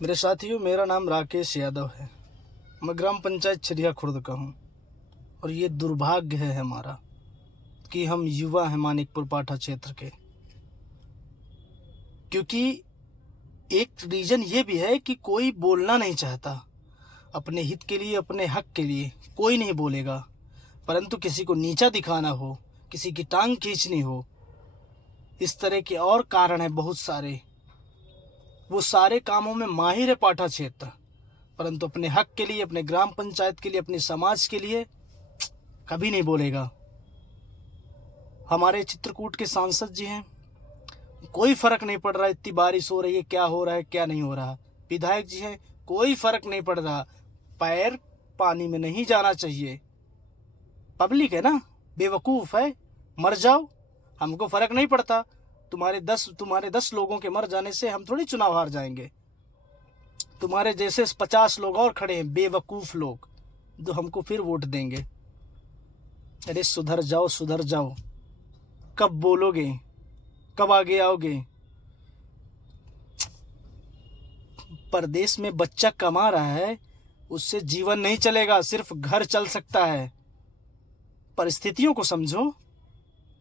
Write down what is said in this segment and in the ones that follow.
मेरे साथियों, मेरा नाम राकेश यादव है। मैं ग्राम पंचायत छिरिया खुर्द का हूँ और ये दुर्भाग्य है हमारा कि हम युवा हैं मानिकपुर पाठा क्षेत्र के। क्योंकि एक रीज़न ये भी है कि कोई बोलना नहीं चाहता अपने हित के लिए, अपने हक के लिए कोई नहीं बोलेगा। परंतु किसी को नीचा दिखाना हो, किसी की टांग खींचनी हो, इस तरह के और कारण हैं बहुत सारे। वो सारे कामों में माहिर है पाठा क्षेत्र, परंतु अपने हक के लिए, अपने ग्राम पंचायत के लिए, अपने समाज के लिए कभी नहीं बोलेगा। हमारे चित्रकूट के सांसद जी हैं, कोई फर्क नहीं पड़ रहा इतनी बारिश हो रही है, क्या हो रहा है क्या नहीं हो रहा। विधायक जी हैं, कोई फर्क नहीं पड़ रहा, पैर पानी में नहीं जाना चाहिए। पब्लिक है ना, बेवकूफ़ है, मर जाओ, हमको फर्क नहीं पड़ता। तुम्हारे 10 लोगों के मर जाने से हम थोड़ी चुनाव हार जाएंगे। तुम्हारे जैसे 50 लोग और खड़े हैं, बेवकूफ़ लोग, जो हमको फिर वोट देंगे। अरे सुधर जाओ, सुधर जाओ। कब बोलोगे, कब आगे आओगे? परदेश में बच्चा कमा रहा है, उससे जीवन नहीं चलेगा, सिर्फ घर चल सकता है। परिस्थितियों को समझो,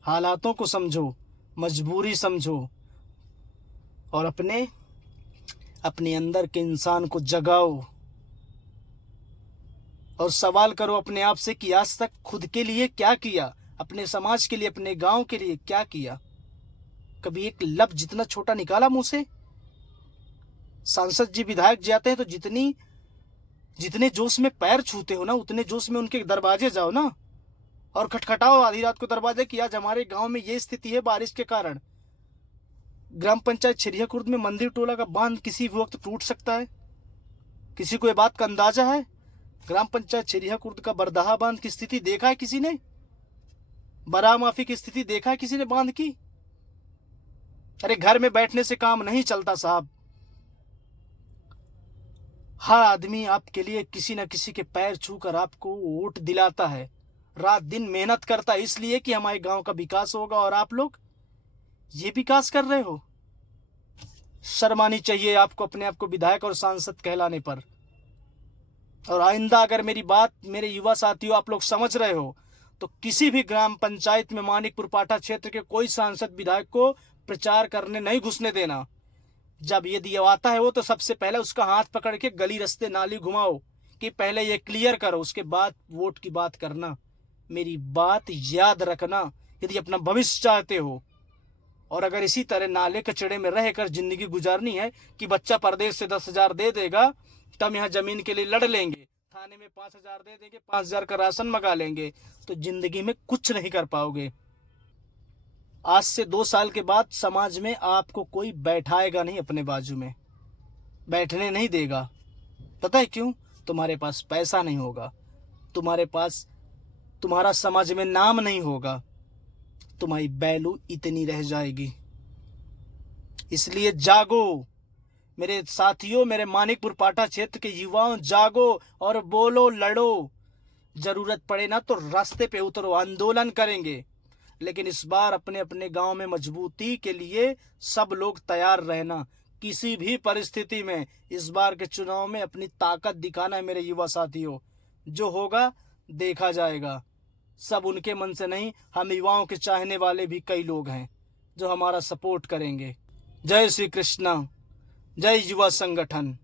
हालातों को समझो, मजबूरी समझो और अपने अंदर के इंसान को जगाओ और सवाल करो अपने आप से कि आज तक खुद के लिए क्या किया, अपने समाज के लिए, अपने गांव के लिए क्या किया। कभी एक लफ्ज जितना छोटा निकाला मुंह से? सांसद जी, विधायक जी आते हैं तो जितने जोश में पैर छूते हो ना, उतने जोश में उनके दरवाजे जाओ ना और खटखटाओ आधी रात को दरवाजे कि आज हमारे गांव में ये स्थिति है बारिश के कारण। ग्राम पंचायत छिरिया खुर्द में मंदिर टोला का बांध किसी भी वक्त टूट सकता है। किसी को ये बात का अंदाजा है? ग्राम पंचायत छिरिया खुर्द का बरदहा बांध की स्थिति देखा है किसी ने? बराह माफी की स्थिति देखा है किसी ने बांध की? अरे घर में बैठने से काम नहीं चलता साहब। हर आदमी आपके लिए किसी न किसी के पैर छूकर आपको वोट दिलाता है, रात दिन मेहनत करता है, इसलिए कि हमारे गांव का विकास होगा। और आप लोग ये विकास कर रहे हो? शर्म आनी चाहिए आपको अपने आप को विधायक और सांसद कहलाने पर। और आइंदा अगर मेरी बात मेरे युवा साथियों आप लोग समझ रहे हो तो किसी भी ग्राम पंचायत में मानिकपुर पाठा क्षेत्र के कोई सांसद विधायक को प्रचार करने नहीं घुसने देना। जब यदि आता है वो तो सबसे पहले उसका हाथ पकड़ के गली रास्ते नाली घुमाओ कि पहले ये क्लियर करो, उसके बाद वोट की बात करना। मेरी बात याद रखना यदि अपना भविष्य चाहते हो। और अगर इसी तरह नाले कचड़े में रहकर जिंदगी गुजारनी है कि बच्चा परदेश से 10,000 दे देगा तब यहाँ जमीन के लिए लड़ लेंगे, थाने में 5,000 दे देंगे, 5,000 का राशन मंगा लेंगे, तो जिंदगी में कुछ नहीं कर पाओगे। आज से 2 साल के बाद समाज में आपको कोई बैठाएगा नहीं, अपने बाजू में बैठने नहीं देगा। पता है क्यों? तुम्हारे पास पैसा नहीं होगा, तुम्हारा समाज में नाम नहीं होगा, तुम्हारी वैल्यू इतनी रह जाएगी। इसलिए जागो मेरे साथियों, मेरे मानिकपुर पाठा क्षेत्र के युवाओं, जागो और बोलो, लड़ो। जरूरत पड़े ना तो रास्ते पे उतरो, आंदोलन करेंगे। लेकिन इस बार अपने अपने गांव में मजबूती के लिए सब लोग तैयार रहना। किसी भी परिस्थिति में इस बार के चुनाव में अपनी ताकत दिखाना है मेरे युवा साथियों। जो होगा देखा जाएगा। सब उनके मन से नहीं, हम युवाओं के चाहने वाले भी कई लोग हैं जो हमारा सपोर्ट करेंगे। जय श्री कृष्णा, जय युवा संगठन।